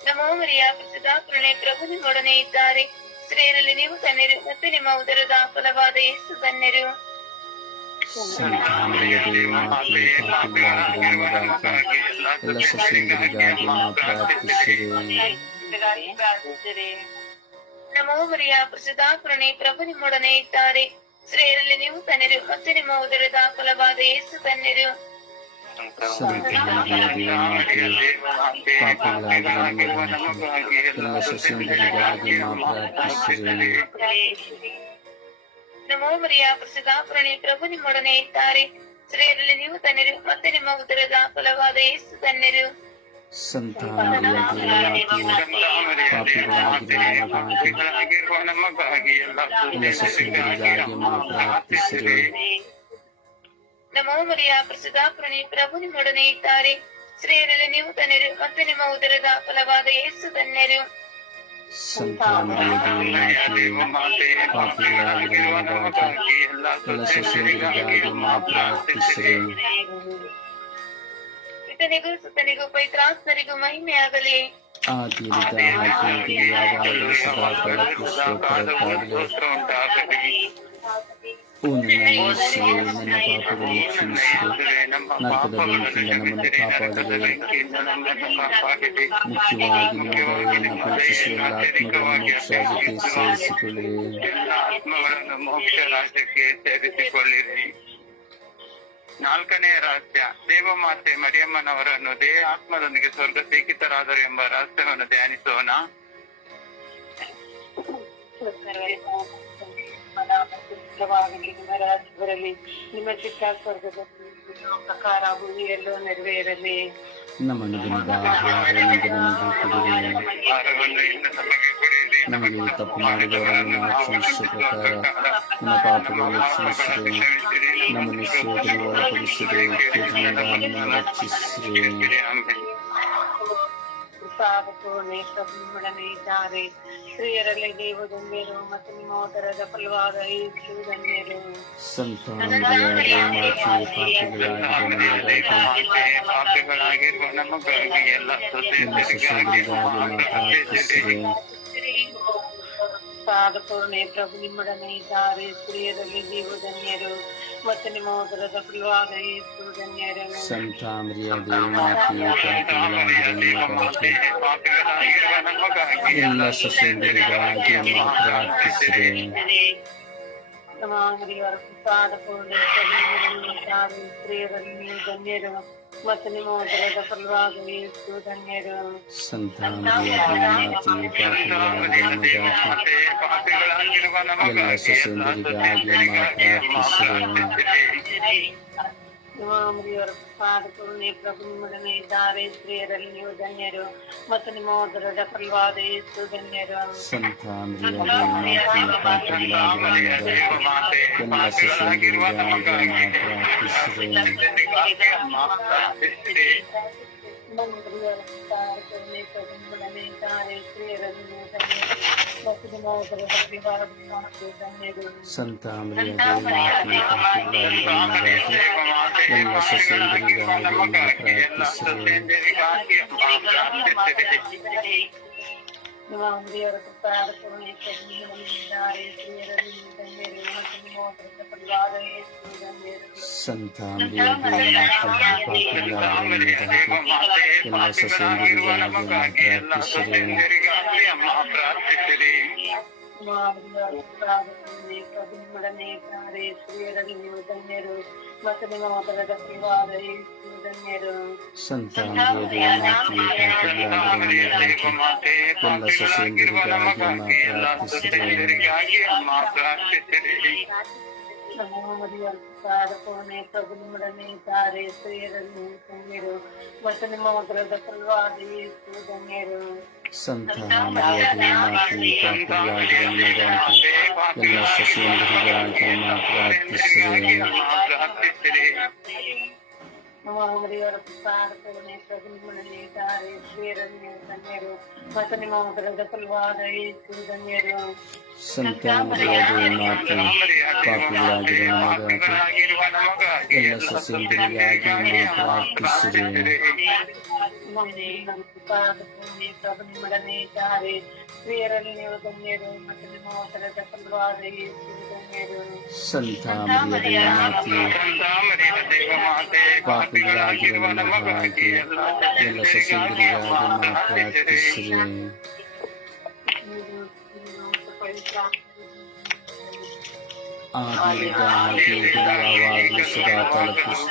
ನಮೋ ಮರಿಯ ಪ್ರಸಿದ್ಧಾಪುರಣೆ ಪ್ರಭು ನಿಮ್ಮೊಡನೆ ಇದ್ದಾರೆ. ಸ್ತ್ರೀಯರಲ್ಲಿ ನೀವು ಧನ್ಯರು ಮತ್ತು ನಿಮ್ಮ ಉದರದ ಫಲವಾದ ಯೇಸು ಧನ್ಯರು ಸಂತಾನವಾಗಿ ಪಾಪಿಯಾಗಿರುವ ನಮಗಾಗಿ ಎಲ್ಲ ಸೊಸೆಯರಿಗಾಗಿ ಮಾ ಪ್ರಾರ್ಥಿಸಿರಿ ನಮೋ ಮರಿಯ ಪ್ರಸಿದ್ಧಾಪುರಣೆ ಪ್ರಭು ನಿಮ್ಮೊಡನೆ ಇದ್ದಾರೆ. ಸ್ತ್ರೀಯರಲ್ಲಿ ನೀವು ಧನ್ಯರು ಮತ್ತು ನಿಮ್ಮ ಉದರದ ಫಲವಾದ ಯೇಸು ಧನ್ಯರು ನಮೋ ಮರಿಯ ಪ್ರಸಿದ್ಧಾಪುರಣೆ ಪ್ರಭು ನಿಮ್ಮೊಡನೆ ಇದ್ದಾರೆ ಸ್ತ್ರೀಯರಲ್ಲಿ ನೀವು ಧನ್ಯರು ಮತ್ತು ನಿಮ್ಮ ಉದರದ ಫಲವಾದ ಯೇಸು ಧನ್ಯರು ಸಂತಾನವಾಗಿ ಪಾಪಿಯಾಗಿರುವ ನಮಗಾಗಿ ಎಲ್ಲ ಸೊಸೆಯರಿಗಾಗಿ ಮಾ ಪ್ರಾರ್ಥಿಸಿರಿ ನಮೋ ಮರಿಯ ಪ್ರಸಿದ್ಧಾಪುರಣೆ ಪ್ರಭು ನಿಮ್ಮೊಡನೆ ಇದ್ದಾರೆ ಸ್ತ್ರೀಯರಲ್ಲಿ ನೀವು ಧನ್ಯರು ಮತ್ತು ನಿಮ್ಮ ಉದರದ ಫಲವಾದ ಯೇಸು ಧನ್ಯರು ಸಂತಾನವಾಗಿ ಪಾಪಿಯಾಗಿರುವ ನಮಗಾಗಿ ಎಲ್ಲ ಸೊಸೆಯರಿಗಾಗಿ ಮಾ ಪ್ರಾರ್ಥಿಸಿರಿ ಪಿತನಿಗೂ ಸುತನಿಗೂ ಪವಿತ್ರಾತ್ಮರಿಗೂ ಮಹಿಮೆಯಾಗಲಿ ಆದಿಯಿಂದ ಹಾಗೆ ಯಾವಾಗಲೂ ಸದಾ ಬೆಳಕು ಸ್ತೋತ್ರಕ್ಕಾಗಲಿ ಓ ನನ್ನ ಪಾಪಗಳನ್ನು ಕ್ಷಮಿಸಿರಿ ನರಕದ ಬೆಂಕಿಯಿಂದ ನಮ್ಮನ್ನು ಕಾಪಾಡಿದೆ ಮುಖ್ಯವಾಗಿ ನಿಮ್ಮ ಎಲ್ಲ ಆತ್ಮಗಳನ್ನು ಮೋಕ್ಷಕ್ಕೆ ಸೇರಿಸಿಕೊಳ್ಳಿರಿ ಆತ್ಮಗಳನ್ನು ಮೋಕ್ಷ ರಾಜ್ಯಕ್ಕೆ ಸೇರಿಸಿಕೊಳ್ಳಿರಿ ನಾಲ್ಕನೆಯ ರಹಸ್ಯ ದೇವಮಾತೆ ಮರಿಯಮ್ಮನವರನ್ನು ದೇಹ ಆತ್ಮದೊಂದಿಗೆ ಸ್ವರ್ಗ ಸೇಕಿತರಾದರು ಎಂಬ ರಹಸ್ಯವನ್ನು ಧ್ಯಾನಿಸೋಣ. ನಿಮ್ಮ ರಾಜ್ಯದಲ್ಲಿ ನಿಮ್ಮ ಚಿತ್ತ ಸ್ವರ್ಗದಲ್ಲಿ ಪ್ರಕಾರ ಭೂಮಿಯಲ್ಲೂ ನೆರವೇರಲಿ ನಮ್ಮ ಅನುದಿನದ ಆಹಾರವನ್ನು ನಮಗೆ ಕೊಡಿರಿ ಆಹಾರವನ್ನು ಇನ್ನು ನಮಗೆ ಕೊಡಿರಿ ನಮಗೆ ತಪ್ಪು ಮಾಡಿದವರನ್ನು ನಾವು ಕ್ಷಮಿಸುವ ಪ್ರಕಾರ ನಮ್ಮ ಪಾಪಗಳನ್ನು ಕ್ಷಮಿಸಿರಿ ನಮ್ಮನ್ನು ಶೋಧನೆಗೆ ಒಳಪಡಿಸಿರಿ ಕೇಡಿನಿಂದ ನಮ್ಮನ್ನು ರಕ್ಷಿಸಿರಿ ಸಾಧಪೂರ್ಣೆ ಪ್ರಭುಮಡನೆ ಇದ್ದಾರೆ. ಸ್ತ್ರೀಯರಲ್ಲಿ ನೀವು ಧನ್ಯರು ಮತ್ತು ನಿಮ್ಮ ಉದರದ ಫಲವಾದ ಯೇಸು ಧನ್ಯರು ಪಾಪಿಗಳಾಗಿರುವ ನಮಗಾಗಿ ಎಲ್ಲ ಸಾಧಪೂರ್ಣೆ ಪ್ರಭು ನಿಮ್ಮೊಡನೆ ಇದ್ದಾರೆ. ಸ್ತ್ರೀಯರಲ್ಲಿ ನೀವು ಧನ್ಯರು Sant'Andrea Dema, Pietà, Pilangra, Macati, എല്ലാ സസ്യങ്ങളിലേക്ക് നമ്മൾ പ്രാർത്ഥിച്ചിരുന്നു സ്ത്രീകളിൽ ധന്യരും ನಮಗಾಗಿ ಎಲ್ಲ ಸೊಸೆಯರಿಗಾಗಿ ನಾವು ಪ್ರಾರ್ಥಿಸಿರಿ ನಮ್ಮ ಅಂಗಡಿಯವರ ಸಾಧಪೂರ್ಣೆ ಪ್ರಭು ನಿಮ್ಮೊಡನೆ ಇದ್ದಾರೆ ಸ್ತ್ರೀಯರಲ್ಲಿ ನೀವು ಧನ್ಯರು ಮತ್ತು ನಿಮ್ಮ ಉದರದ ಫಲವಾದ ಯೇಸು ಧನ್ಯರು ಸಂತ ಮರಿಯದೇ ಮಾತೆ ಪಾಪಿಗಳಾಗಿರುವ ನಮಗಾಗಿ ಎಲ್ಲ ಸೊಸೆಯಂದಿರಿಗಾಗಿ ಪ್ರಾರ್ಥಿಸಿರಿ ನಿಮ್ಮವರ ಪಾದ ಕರುಣೆ ಪ್ರಭು ನಿಮ್ಮೊಡನೆ ಇದ್ದಾರೆ ಸ್ತ್ರೀಯರಲ್ಲಿ ನೀವು ಧನ್ಯರು ಮತ್ತು ನಿಮ್ಮ ಉದರದ ಫಲವಾದ ಯೇಸು ಧನ್ಯರು Lamba sasendiri bahagia makrati seru. संतान ससेंद्री ಪ್ರಾರ್ಥಿಸಿರಿ ಮಂತ್ರಿಯವರ ಪಾದ ಕರುಣೆ ಪ್ರಭು ನಿಮ್ಮೊಡನೆ ಇದ್ದಾರೆ ಸ್ತ್ರೀಯರಲ್ಲಿ ನೀವು ಧನ್ಯರು ಮತ್ತು ನಿಮ್ಮ ಉದರದ ಫಲವಾದ ಯೇಸು ಧನ್ಯರು ಸಂತ ಮರಿಯದೇ ಮಾತೆ ಪಾಪಿಗಳಾಗಿರುವ ನಮಗಾಗಿ ಎಲ್ಲ ಸೊಸೆಯಂದಿರಿಗಾಗಿ ಪ್ರಾರ್ಥಿಸಿರಿ ನಿಮ್ಮ ಅಂಗಡಿಯವರ ಪಾದ ಕರುಣೆ ಪ್ರಭು ನಿಮ್ಮೊಡನೆ ಇದ್ದಾರೆ ಸ್ತ್ರೀಯರಲ್ಲಿ ನೀವು ಧನ್ಯರು ಮತ್ತು ನಿಮ್ಮ ಉದರದ ಫಲವಾದ ಯೇಸು ಧನ್ಯರು ಸಂತ ಮರಿಯದೇ ಮಾತೆ ಪಾಪಿಗಳಾಗಿರುವ ಎಲ್ಲ ಸೊಸೆಯಂದಿರಿಗಾಗಿ ಪ್ರಾರ್ಥಿಸಿರಿ ಪ್ರಭುಮಡನೆ ಇದ್ದಾರೆ ಸ್ತ್ರೀಯರಲ್ಲಿ ನೀವು ಧನ್ಯರು ಮತ್ತು ನಿಮ್ಮ ಮಕರದ ಫಲವಾದ ಯೇಸು ಧನ್ಯರು ಸಂತ ಮರಿಯದೇ ಮಾತೆ ಪಾಪಿಗಳಾಗಿರುವ ನಮಗಾಗಿ ಎಲ್ಲ ಸೊಸೆಯಂದಿರಿಗಾಗಿ ಪ್ರಾರ್ಥಿಸಿರಿ ಪ್ರಾರ್ಥಿಸಿರಿ ನಮ್ಮ ಮರಿಯ ಪಾದಕೋಣೆ ಪ್ರಭುಮಡನೆ ಇದ್ದಾರೆ ಸ್ತ್ರೀಯರಲ್ಲಿ ನೀವು ಧನ್ಯರು ಮತ್ತು ನಿಮ್ಮ ಮಕರದ ಫಲವಾದ ಯೇಸು ಧನ್ಯರು ಸಂತ ಮರಿಯದೇ ಮಾತೆ ಪಾಪಿಗಳಾಗಿರುವ ನಮಗಾಗಿ ಎಲ್ಲ ಸೊಸೆಯಂದಿರಿಗಾಗಿ ಪ್ರಾರ್ಥಿಸಿರಿ ಪ್ರಾರ್ಥಿಸಿರಿ ನಮ್ಮ ಮರಿಯವರ ಪಾದಕೋಣೆ ಪ್ರಭುಮಡನೆ ಇದ್ದಾರೆ ಸ್ತ್ರೀಯರಲ್ಲಿ ನೀವು ಧನ್ಯರು ಮತ್ತು ನಿಮ್ಮ ಮಕರದ ಫಲವಾದ ಯೇಸು ಧನ್ಯರು ಸಂತ ಮರಿಯದೇ ಮಾತೆ ಪಾಪಿಗಳಾಗಿರುವ ನಮಗಾಗಿ ಎಲ್ಲ ಸೊಸೆಯಂದಿರಿಗಾಗಿ ಪ್ರಾರ್ಥಿಸಿರಿ ಪ್ರಭುನಿಮ್ಮಡನೆ ಇದ್ದಾರೆ ಸ್ತ್ರೀಯರಲ್ಲಿ ನೀವು ಧನ್ಯರು ಮತ್ತು ನಿಮ್ಮ ಅವಸರದ ಫಲವಾದ ಯೇಸು ಧನ್ಯರು ಸಂತ ಮರಿಯದೇ ಮಾತೆ ಪಾಪಿಗಳಾಗಿರುವ ನಮಗಾಗಿ ಎಲ್ಲ ಸೊಸೆಯಂದಿರಿಗಾಗಿ ಪ್ರಾರ್ಥಿಸಿರಿ ಆದಿಯಿಂದ ಹಾಗೆ ಯಾವಾಗಲೂ ಸದಾ ಕಾಲಕ್ಕೂ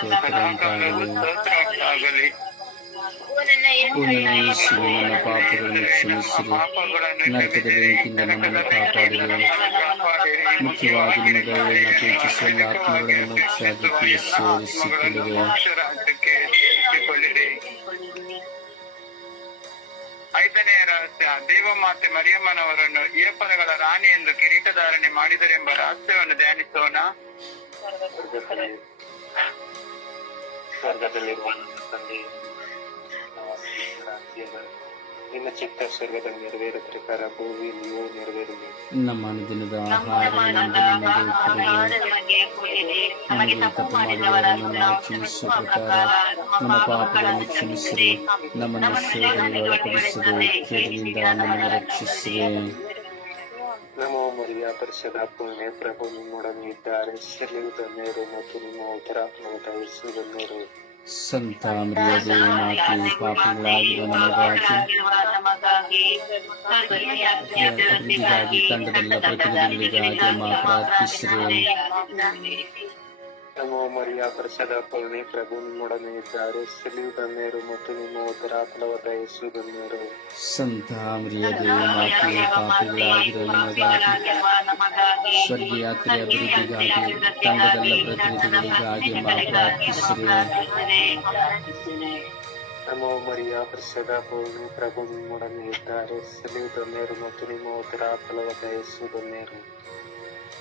ಯೇಸುವೆ ನನ್ನ ಪಾಪಗಳನ್ನು ಕ್ಷಮಿಸಿರಿ. ನರಕದ ಬೆಂಕಿಯಿಂದ ನಮ್ಮನ್ನು ಕಾಪಾಡಿರಿ. ಮುಖ್ಯವಾಗಿ ಅಪೇಕ್ಷಿಸುವ ಎಲ್ಲ ಆತ್ಮಗಳನ್ನು ಮೋಕ್ಷಾದಿಕ್ಕೆ ಸೇರಿಸಿಕೊಳ್ಳಿರಿ ಐದನೇ ರಹಸ್ಯ ದೇವಮಾತೆ ಮರಿಯಮ್ಮನವರನ್ನು ಈ ಪದಗಳ ರಾಣಿ ಎಂದು ಕಿರೀಟಧಾರಣೆ ಮಾಡಿದರೆಂಬ ರಹಸ್ಯವನ್ನು ಧ್ಯಾನಿಸೋಣ. ಸ್ವರ್ಗದಲ್ಲಿರುವ ನನ್ನ ತಂದೆ ನಿನ್ನ ಚಿತ್ತ ಸ್ವರ್ಗದಲ್ಲಿ ನೆರವೇರ ಪ್ರಕಾರ ಭೂಮಿಯಲ್ಲಿಯೂ ನೆರವೇರಲಿ ನಮ್ಮ ಅನುದಿನದ ಆಹಾರ ನಮಗೆ ಕೊಡಿರಿ ನಮಗೆ ತಪ್ಪು ಮಾಡಿದವರನ್ನು ನಾವು ಕ್ಷಮಿಸುವ ಪ್ರಕಾರ ನಮ್ಮ ಪಾಪಗಳನ್ನು ಕ್ಷಮಿಸಿರಿ ನಮ್ಮನ್ನು ಶೋಧನೆಗೆ ಒಳಪಡಿಸದೆ ಕೇಳಿನಿಂದ ನಮ್ಮನ್ನು ರಕ್ಷಿಸಿರಿ ನಮೋ ಮರಿಯ ಪರಿಷದ ಪುಣ್ಯ ಪ್ರಭು ನಿಮ್ಮೊಡನೆ ಇದ್ದಾರೆ. ಸೆಲೆಯು ಧನ್ಯರು ಮತ್ತು ನಿಮ್ಮ Santa Maria Dei Mati, Papi Lagi dan Magagi, Ya, Terlebih Gagi, Tanda dan Lapar, Kini Gagi, Ma ನಮೋ ಮರಿಯ ಪರಿಷದ ಪುಣ್ಯ ಪ್ರಭು ನಿಮ್ಮೊಡನೆ ಇದ್ದಾರೆ ಸೆಲೆಯು ಧನ್ಯರು ಮತ್ತು ನಿಮ್ಮ ಉತ್ತರಾತ್ಮಕ ದಯವಿಸುವುದನ್ನೇರು ಸಂತ ಮರಿಯದೇ ಮಾತೆ ಪಾಪಿಗಳಾಗಿರುವ ನಮಗಾಗಿ ಸ್ವರ್ಗೀಯ ಯಾತ್ರೆ ಅಭಿವೃದ್ಧಿಗಾಗಿ ತಂಡದಲ್ಲ ಪ್ರತಿನಿಧಿಗಳಿಗಾಗಿ ಮಾ ಪ್ರಾರ್ಥಿಸಿರಿ ನಮೋ ಮರಿಯ ಪರಿಷದ ಪೂರ್ಣಿ ಪ್ರಭು ನಿಮ್ಮೊಡನೆ ಇದ್ದಾರೆ ಸೆಲೆಯು ಧನ್ಯರು ಮತ್ತು ನಿಮ್ಮ ಉತ್ತರಾತ್ಮಕ ದಯವಿಸುವುದನ್ನೇರು ಸಂತ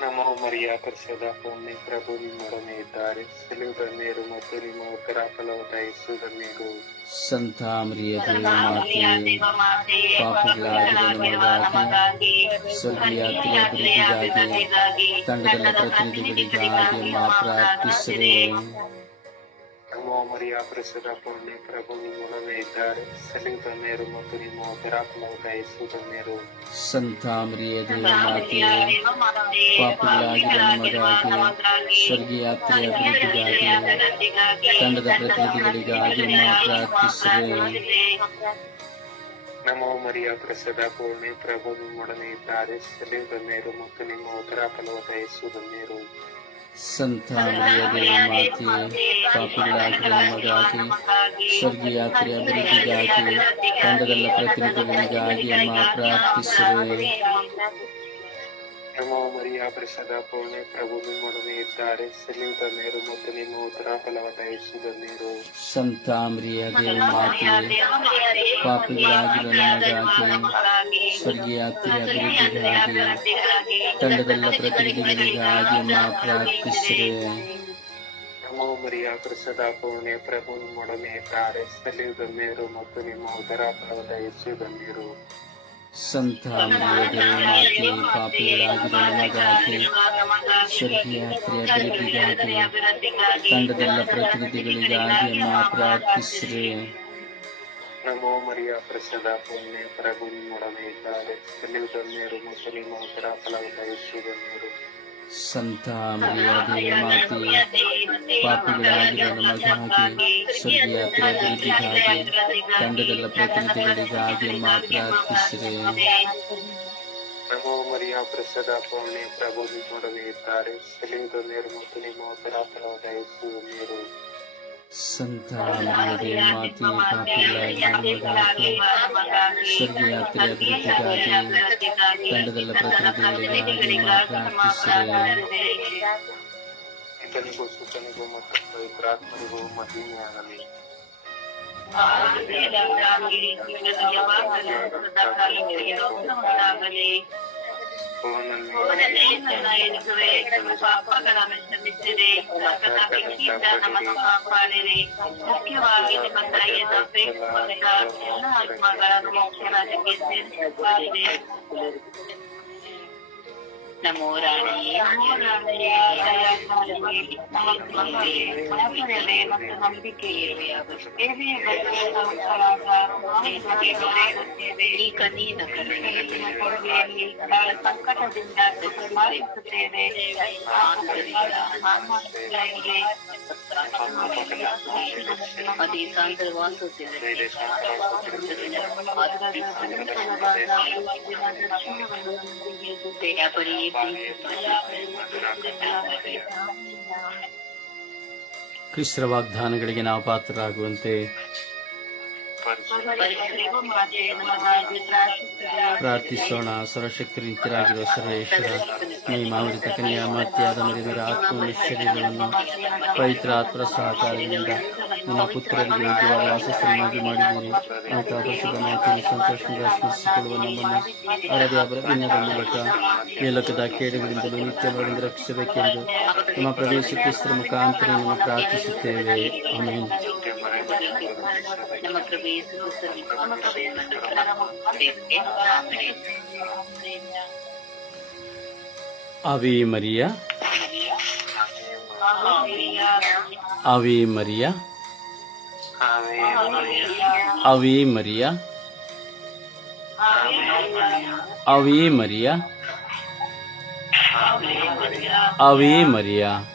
ನಮೋ ಮರಿಯ ಪರಿಷದ ಪೂರ್ಣಿ ಪ್ರಭು ನಿಮ್ಮೊಡನೆ ಇದ್ದಾರೆ ಸೆಲೆಯು ಧನ್ಯರು ಮತ್ತು ನಿಮ್ಮ ಉತ್ತರ ಫಲವ ದಯವಿಸುವುದನ್ನೇರು ಸಂತ ಮರಿಯದೇ ಮಾತೆ ಪಾಪಿಗಳಾಗಿರುವ ನಮಗಾಗಿ ಸ್ವರ್ಗೀಯ ಯಾತ್ರೆ ಅಭಿವೃದ್ಧಿಗಾಗಿ ತಂಡದಲ್ಲ ಪ್ರತಿನಿಧಿಗಳಿಗಾಗಿ ಮಾ ಪ್ರಾರ್ಥಿಸಿರಿ ನಮೋ ಮರಿಯ ಪರಿಷದ ಪೂರ್ಣಿ ಪ್ರಭು ನಿಮ್ಮೊಡನೆ ಇದ್ದಾರೆ ಸೆಲೆಯು ಧನ್ಯರು ಮತ್ತು ನಿಮ್ಮ ಉತ್ತರ ಫಲವ ದಯವಿಸುವುದನ್ನೇರು ಸಂತ ಮರಿಯದೇ ಮಾತೆ ಪಾಪಿಗಳಾಗಿರುವ ನಮಗಾಗಿ ಸ್ವರ್ಗೀಯ ಯಾತ್ರೆ ಅಭಿವೃದ್ಧಿಗಾಗಿ ತಂಡದ ಪ್ರತಿನಿಧಿಗಳಿಗಾಗಿ ಮಾ ಪ್ರಾರ್ಥಿಸಿರಿ ನಮೋ ಮರಿಯ ಪ್ರಸದ ಪೂರ್ಣೆ ಪ್ರಭು ನಿಮ್ಮೊಡನೆ ಇದ್ದಾರೆ ಸ್ತ್ರೀಯು ಧನ್ಯರು ಮತ್ತು ನಿಮ್ಮ ಉದರ ಫಲವಾದ ಯೇಸು ಧನ್ಯರು ಸಂತ ಮರಿಯ ಮಾತೆ ಪಾಪಿಗಳಾಗಿರುವ ನಮಗಾಗಿ ಸ್ವರ್ಗೀಯ ಯಾತ್ರೆಯ ಅಭಿವೃದ್ಧಿಗಾಗಿ ತಂಡದಲ್ಲ ಪ್ರತಿನಿಧಿಗಳಿಗಾಗಿ ಅಮ್ಮ ಪ್ರಾರ್ಥಿಸಿರುವೆ ನಮೋ ಮರಿಯಾ ಪ್ರಸಾದ ಪೂರ್ಣೆ ಪ್ರಭು ನಿಮ್ಮೊಡನೆ ಇದ್ದಾರೆ ಸ್ತ್ರೀಯು ನೀರು ಮತ್ತು ನಿಮ್ಮ ಉತ್ತರ ಫಲವಾದ ಯೇಸು ಧನ್ಯರು ಸಂತ ಮರಿಯ ದೇವ ಮಾತೆ ಪಾಪಿಗಳಾಗಿರುವ ನಮಗಾಗಿ ಸ್ವರ್ಗೀಯ ಅಭಿವೃದ್ಧಿಗಾಗಿ ತಂಡದಲ್ಲ ಪ್ರತಿನಿಧಿಗಳಿಗಾಗಿ ಮಾ ಪ್ರಾರ್ಥಿಸಿರುವೆ ನಮೋ ಮರಿಯ ಪ್ರಸಾದ ಪೂರ್ಣೆ ಪ್ರಭು ನಿಮ್ಮೊಡನೆ ಇದ್ದಾರೆ ಸ್ತ್ರೀಯು ನೀರು ಮತ್ತು ನಿಮ್ಮ ಉದರ ಫಲವಾದ ಯೇಸು ಧನ್ಯರು ಸಂತ ಮರಿಯ ದೇವ ಮಾತೆ ಪಾಪಿಗಳಾಗಿರುವ ನಮಗಾಗಿ ಸ್ವರ್ಗೀಯ ಯಾತ್ರೆಯ ಅಭಿವೃದ್ಧಿಗಾಗಿ ತಂಡದಲ್ಲ ಪ್ರತಿನಿಧಿಗಳಿಗಾಗಿ ಅಮ್ಮ ಪ್ರಾರ್ಥಿಸಿರುವೆ ನಮೋ ಮರಿಯ ಪ್ರಸದ ಪುಣ್ಯ ಪ್ರಭು ನಿಮ್ಮೊಡನೆ ಇದ್ದಾರೆ ಸ್ತ್ರೀಯು ಧನ್ಯರು ಮತ್ತು ನಿಮ್ಮ ಉದರ ಫಲವಾದ ಯೇಸು ಧನ್ಯರು ಸಂತ ಮರಿಯ ದೇವ ಮಾತೆ ಪಾಪಿಗಳಾಗಿರುವ ನಮಗಾಗಿ ಸ್ವರ್ಗೀಯ ಯಾತ್ರೆಯ ಅಭಿವೃದ್ಧಿಗಾಗಿ ತಂಡದಲ್ಲ ಪ್ರತಿನಿಧಿಗಳಿಗಾಗಿ ಅಮ್ಮ ಪ್ರಾರ್ಥಿಸಿರುವೆ ನಮೋ ಮರಿಯ ಪ್ರಸದ ಪುಣ್ಯ ಪ್ರಭು ನಿಮ್ಮೊಡನೆ ಇದ್ದಾರೆ ಸ್ತ್ರೀಯು ಧನ್ಯರು ಮತ್ತು ನಿಮ್ಮ ಉದರ ಫಲವಾದ ಯೇಸು ಧನ್ಯರು ಸಂತ ಮರಿಯ ದೇವ ಮಾತೆ ಪಾಪಿಗಳಾಗಿರುವ ನಮಗಾಗಿ ಸ್ವರ್ಗೀಯ ಯಾತ್ರೆಯ ಅಭಿವೃದ್ಧಿಗಾಗಿ ತಂಡದಲ್ಲ ಪ್ರತಿನಿಧಿಗಳಿಗಾಗಿ ಅಮ್ಮ ಪ್ರಾರ್ಥಿಸಿರುವೆ ಇತನಿಗೂ ಸುತನಿಗೂ ಮತ್ತು ಪವಿತ್ರಾತ್ಮರಿಗೂ ಮಹಿಮೆಯಾಗಲಿ ಮುಖ್ಯವಾಗಿ ನಿಮ್ಮ ದಯೆಯಿಂದ ಪ್ರೇಕ್ಷಿಸಿದ ಎಲ್ಲ ಆತ್ಮಗಳನ್ನು ಮೋಕ್ಷರಾಜ್ಯಕ್ಕೆ ಸೇರಿಸುತ್ತಾರೆ ನಮೋ ರಾಣಿಯೇ ನಮೋ ರಾಣಿಯೇ ಮತ್ತು ನಂಬಿಕೆ ಈ ಕನೀನ ಕರುಣೆಯಲ್ಲಿ ಸಂಕಟದಿಂದ ಮಾರಿಸುತ್ತೇವೆ ಅದೇ ಸಾಂದ್ರ ವಾಸುತ್ತಿದೆ ದಯಾಪರಿ ಕ್ರಿಸ್ತರ ವಾಗ್ದಾನಗಳಿಗೆ ನಾವು ಪಾತ್ರರಾಗುವಂತೆ ಪ್ರಾರ್ಥಿಸೋಣ. ಸರ್ವಶಕ್ತಿ ನಿತ್ಯರಾಗಿರುವ ಸರ್ವೇಶ್ವರ ಮಹಿಮಾವೃತ ಕನ್ಯಾ ಮಾತೆಯಾದ ಮರಿದರ ಆತ್ಮ ಶರೀರವನ್ನು ಪವಿತ್ರ ಆತ್ಮ ಸಹಕಾರದಿಂದ ನಿಮ್ಮ ಪುತ್ರರಿಗೆ ಯೋಗ್ಯವಾದ ವಾಸಸ್ಥಳನ್ನಾಗಿ ಮಾಡಿದ್ದೀರಿ. ಅಂತ ಪರಿಶುದ್ಧ ಮಾತೆಯನ್ನು ಸಂತೋಷದಿಂದ ಸ್ಮರಿಸಿಕೊಳ್ಳುವ ನಮ್ಮನ್ನು ಅವರದೇ ದಿನದ ಮೂಲಕ ಈ ಲೋಕದ ಕೇಡುಗಳಿಂದಲೂ ನಿತ್ಯವಾಗಿ ರಕ್ಷಿಸಬೇಕೆಂದು ನಮ್ಮ ಪ್ರವೇಶ ಕ್ರಿಸ್ತರ ಮುಖಾಂತರ ನಿಮ್ಮನ್ನು ಪ್ರಾರ್ಥಿಸುತ್ತೇವೆ. ಆಮೇಲೆ ಅವಿ ಮರಿಯ. ಅವಿ ಮರಿಯ. अवे मरिया। अवे मरिया। अवे मरिया।